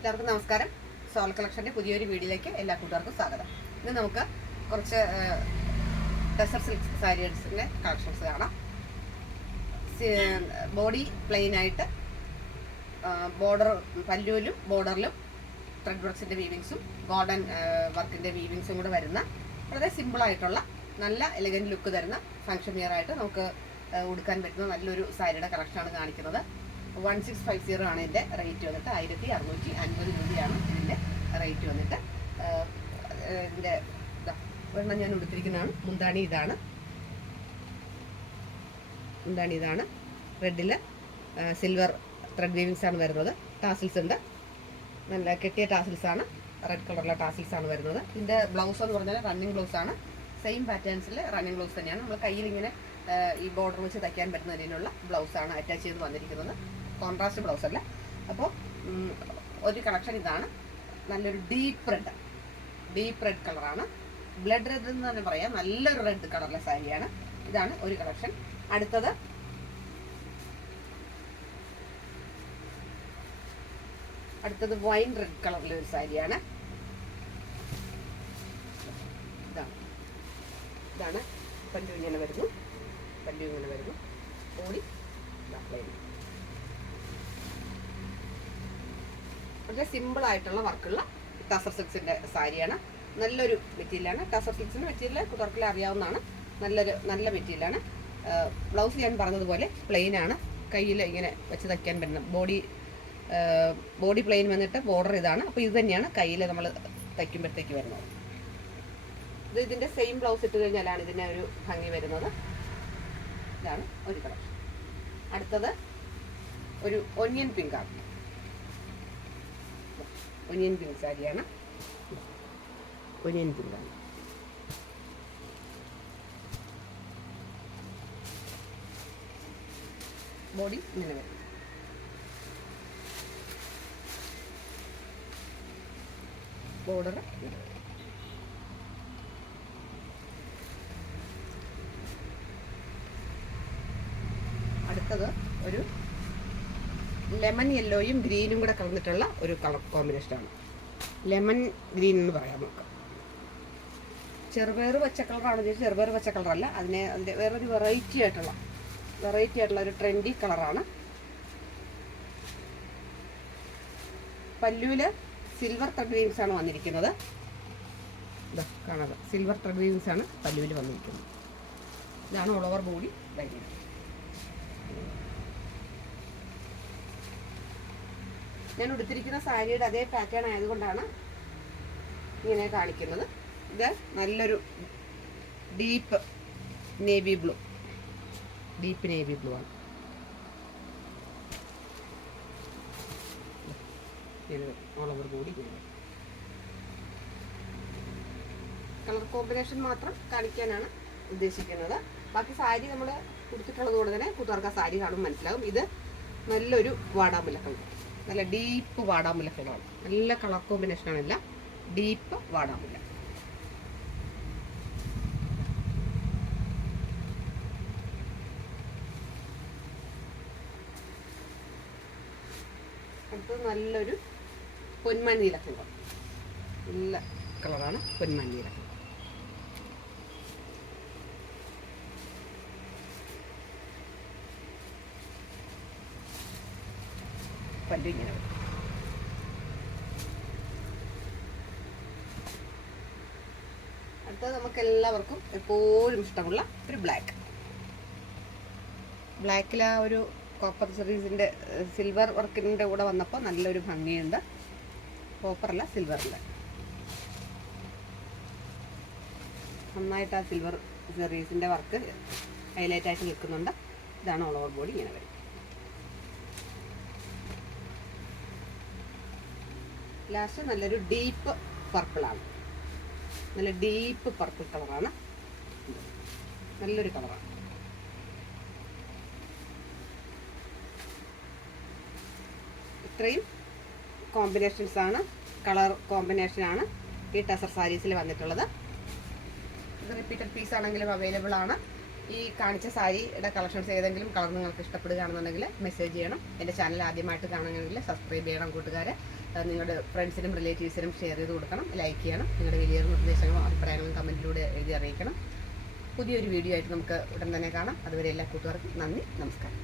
എല്ലാവർക്കും നമസ്കാരം. സോൾ കളക്ഷൻ്റെ പുതിയൊരു വീഡിയോയിലേക്ക് എല്ലാ കൂട്ടുകാർക്കും സ്വാഗതം. ഇന്ന് നമുക്ക് കുറച്ച് ടെസർ സിൽക്ക് സാരീസിൻ്റെ കളക്ഷൻസ് കാണാം. ബോഡി പ്ലെയിൻ ആയിട്ട് ബോർഡർ പല്ലുവിലും ബോർഡറിലും ത്രെഡ് വർക്സിൻ്റെ വീവിങ്സും ഗോൾഡൻ വർക്കിൻ്റെ വീവിങ്സും കൂടെ വരുന്ന വളരെ സിമ്പിളായിട്ടുള്ള നല്ല എലഗൻറ്റ് ലുക്ക് തരുന്ന ഫംഗ്ഷൻ വെയർ ആയിട്ട് നമുക്ക് ഉടുക്കാൻ പറ്റുന്ന നല്ലൊരു സാരിയുടെ കളക്ഷനാണ് കാണിക്കുന്നത്. 1650 ആണ് ഇതിൻ്റെ റേറ്റ് വന്നിട്ട്. 1650 രൂപയാണ് ഇതിൻ്റെ റേറ്റ് വന്നിട്ട്. ഇതിൻ്റെ ഒരെണ്ണം ഞാൻ ഉടുത്തിരിക്കുന്നതാണ്. മുന്താണി ഇതാണ്. റെഡിൽ സിൽവർ ത്രെഡ് വീവിങ്സ് ആണ് വരുന്നത്. ടാസിൽസ് ഉണ്ട്, നല്ല കെട്ടിയ ടാസിൽസാണ്, റെഡ് കളറിലെ ടാസിൽസാണ് വരുന്നത്. ഇതിൻ്റെ ബ്ലൗസ് എന്ന് പറഞ്ഞാൽ റണ്ണിങ് ബ്ലൗസാണ്. സെയിം പാറ്റേൺസിൽ റണ്ണിങ് ബ്ലൗസ് തന്നെയാണ്. നമ്മൾ കയ്യിലിങ്ങനെ ഈ ബോർഡർ വെച്ച് തയ്ക്കാൻ പറ്റുന്ന രീതിയിലുള്ള ബ്ലൗസാണ് അറ്റാച്ച് ചെയ്ത് വന്നിരിക്കുന്നത്. കോൺട്രാസ്റ്റ് ബ്ലൗസ് അല്ല. അപ്പോൾ ഒരു കളക്ഷൻ ഇതാണ്. നല്ലൊരു ഡീപ്പ് റെഡ് കളറാണ്. ബ്ലഡ് റെഡ് എന്ന് തന്നെ പറയാം. നല്ലൊരു റെഡ് കളറിലെ സാരിയാണ്. ഇതാണ് ഒരു കളക്ഷൻ. അടുത്തത് വൈൻ റെഡ് കളറിലെ ഒരു സാരിയാണ്. ഇതാണ് പല്ലു ഇങ്ങനെ വരുന്നു. ബോഡി വളരെ സിമ്പിൾ ആയിട്ടുള്ള വർക്കുള്ള ടസർ സിൽക്സിൻ്റെ സാരിയാണ്. നല്ലൊരു മെറ്റീരിയലാണ്. ടസർ സിൽക്സിൻ്റെ മെറ്റീരിയൽ കുട്ടർക്കിൽ അറിയാവുന്നതാണ്. നല്ല മെറ്റീരിയലാണ്. ബ്ലൗസ് ഞാൻ പറഞ്ഞതുപോലെ പ്ലെയിൻ ആണ്. കയ്യിൽ ഇങ്ങനെ വെച്ച് തയ്ക്കാൻ പറ്റുന്ന ബോഡി പ്ലെയിൻ വന്നിട്ട് ബോർഡർ ഇതാണ്. അപ്പോൾ ഇത് തന്നെയാണ് കയ്യിൽ നമ്മൾ തയ്ക്കുമ്പോഴത്തേക്ക് വരുന്നത്. ഇതിൻ്റെ സെയിം ബ്ലൗസ് ഇട്ട് കഴിഞ്ഞാലാണ് ഇതിൻ്റെ ഒരു ഭംഗി വരുന്നത്. ഇതാണ് ഒരു കളക്ഷൻ. അടുത്തത് ഒരു ഒനിയൻ പിങ്ക് സാരിയാണ്. ബോഡി ഇങ്ങനെ വരും. ബോർഡർ അടുത്തത് ഒരു ലെമൺ യെല്ലോയും ഗ്രീനും കൂടെ കലർന്നിട്ടുള്ള ഒരു കളർ കോമ്പിനേഷനാണ്. ലെമൺ ഗ്രീൻ എന്ന് പറയാം നമുക്ക്. ചെറുപയർ പച്ച കളറാണ്. ചെറുപയർ പച്ച കളറല്ല, അതിൻ്റെ വേറൊരു വെറൈറ്റി ആയിട്ടുള്ള ഒരു ട്രെൻഡി കളറാണ്. പല്ലുവിൽ സിൽവർ ത്രെഡ് വീവിങ്സ് ആണ് വന്നിരിക്കുന്നത്. കാണാതെ സിൽവർ ത്രെഡ് വീവിങ്സ് ആണ് പല്ലുവിൽ വന്നിരിക്കുന്നത്. ഇതാണ് ഓൾ ഓവർ ബോഡി ഭംഗി. ഞാൻ ഉടുത്തിരിക്കുന്ന സാരിയുടെ അതേ പാറ്റേൺ ആയതുകൊണ്ടാണ് ഇങ്ങനെ കാണിക്കുന്നത്. ഇത് നല്ലൊരു ഡീപ്പ് നേവി ബ്ലൂ ആണ്. All over body colour combination മാത്രം കാണിക്കാനാണ് ഉദ്ദേശിക്കുന്നത്. ബാക്കി സാരി നമ്മൾ ഉടുത്തിട്ടുള്ളത് കൊണ്ട് തന്നെ കൂട്ടുകാർക്ക് ആ സാരി കാണുമ്പോൾ മനസ്സിലാകും. ഇത് നല്ലൊരു വാടാമുല്ല കളർ, നല്ല ഡീപ്പ് വാടാമുല്ല കളറാണ്. നല്ല കളർ കോമ്പിനേഷനാണില്ല, ഡീപ്പ് വാടാമുല്ല. അടുത്തത് നല്ലൊരു പൊന്മഞ്ഞ കളർ. നല്ല കളറാണ് പൊന്മഞ്ഞ കളർ. പല്ലു ഇങ്ങനെ വരും. അടുത്തത് നമുക്ക് എല്ലാവർക്കും എപ്പോഴും ഇഷ്ടമുള്ള ഒരു ബ്ലാക്കിൽ ആ ഒരു കോപ്പർ സീരീസിൻ്റെ സിൽവർ വർക്കിൻ്റെ കൂടെ വന്നപ്പോൾ നല്ലൊരു ഭംഗിയുണ്ട്. കോപ്പറല്ല, സിൽവറിൽ നന്നായിട്ട് ആ സിൽവർ സീരീസിൻ്റെ വർക്ക് ഹൈലൈറ്റായിട്ട് നിൽക്കുന്നുണ്ട്. ഇതാണ് ഓൾ ഓവർ ബോഡി ഇങ്ങനെ വരും. ലാസ്റ്റ് നല്ലൊരു ഡീപ്പ് പർപ്പിളാണ്. നല്ല ഡീപ്പ് പർപ്പിൾ കളറാണ്. നല്ലൊരു കളറാണ്. ഇത്രയും കളർ കോമ്പിനേഷനാണ് ഈ ടസർ സാരീസിൽ വന്നിട്ടുള്ളത്. ഇത് റിപ്പീറ്റഡ് പീസ് ആണെങ്കിലും അവൈലബിൾ ആണ്. ഈ കാണിച്ച സാരിയുടെ കളക്ഷൻസ് ഏതെങ്കിലും കളർ നിങ്ങൾക്ക് ഇഷ്ടപ്പെടുകയാണെന്നുണ്ടെങ്കിൽ മെസ്സേജ് ചെയ്യണം. എൻ്റെ ചാനൽ ആദ്യമായിട്ട് കാണുകയാണെങ്കിൽ സബ്സ്ക്രൈബ് ചെയ്യണം കൂട്ടുകാർ. നിങ്ങളുടെ ഫ്രണ്ട്സിനും റിലേറ്റീവ്സിനും ഷെയർ ചെയ്ത് കൊടുക്കണം, ലൈക്ക് ചെയ്യണം. നിങ്ങളുടെ വലിയ നിർദ്ദേശങ്ങളും അഭിപ്രായങ്ങളും കമൻറ്റിലൂടെ എഴുതി അറിയിക്കണം. പുതിയൊരു വീഡിയോ ആയിട്ട് നമുക്ക് ഉടൻ തന്നെ കാണാം. അതുവരെ എല്ലാ കൂട്ടുകാർക്കും നന്ദി, നമസ്കാരം.